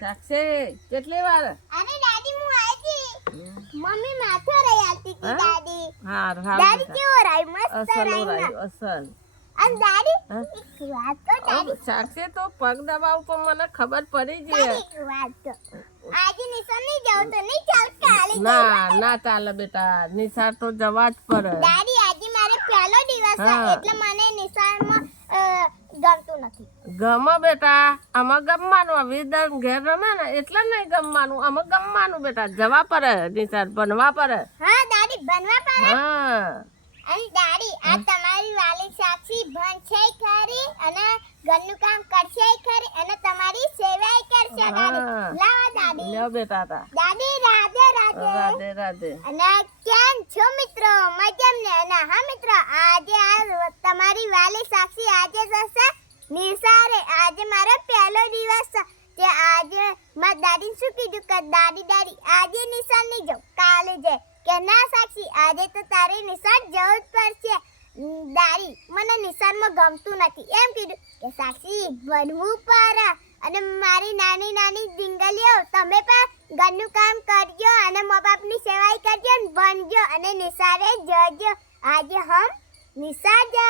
સાક્ષી કેટલી વાર? અરે દાદી હું આવી મમ્મી માથે રહી આલતી હતી દાદી. હાર હાર દાદી કેવો રાઈ મસ્ત રાઈ અસલ. અને દાદી એક વાત તો દાદી. અબ તો પગ દબાવ પર મને ખબર પડી જ એક વાત તો. આજે નિશાન નહીં જાવ તો નહીં ચાલ કાલે ના ના ચાલે બેટા. નિશાળ તો જવા જ પડે. દાદી આજે મારે પહેલો દિવસ એટલે મને નિશાળમાં ગમતું નથી. ગમે બેટા. આમાં ગમવાનું હવે દર ઘેર રમે ને એટલે નહીં ગમવાનું. આમાં ગમવાનું બેટા. જવા પડે નિશાળ ભણવા પડે. હા દાદી બનવા પડે? હા. અને દાદી આ તમારી વાલી સાક્ષી ભણશે ખરી અને ઘરનું કામ કરશે ખરી અને તમારી સેવાય કરશે દાદી. લાવ દાદી. લ્યો બેટા તા. દાદી રાધે રાધે. રાધે રાધે. અને કેમ છો મિત્રો? મજામ ને? અને હા મિત્રો આજે આ તમારી વાલી સાક્ષી આજે જશે નિસારે આજે મારો પહેલો દિવસ છે તે આજે મારા દાદી શું કીધું કે દાદી દાદી, આજે નિશાન નહીં જાઉં, કાલે જાય. કે ના સાક્ષી, આજે તો તારે નિશાન જવું જ પડશે. દાદી, મને નિશાનમાં ગમતું નથી. એમ કીધું કે સાક્ષી, બનવું પડે અને મારી નાની નાની જિંગલીઓ તમે પણ ઘરનું કામ કરજો અને મા બાપની સેવાઈ કરજો અને ભણજો અને નિશાળે જજો. આજે હમ, નિશાળ जा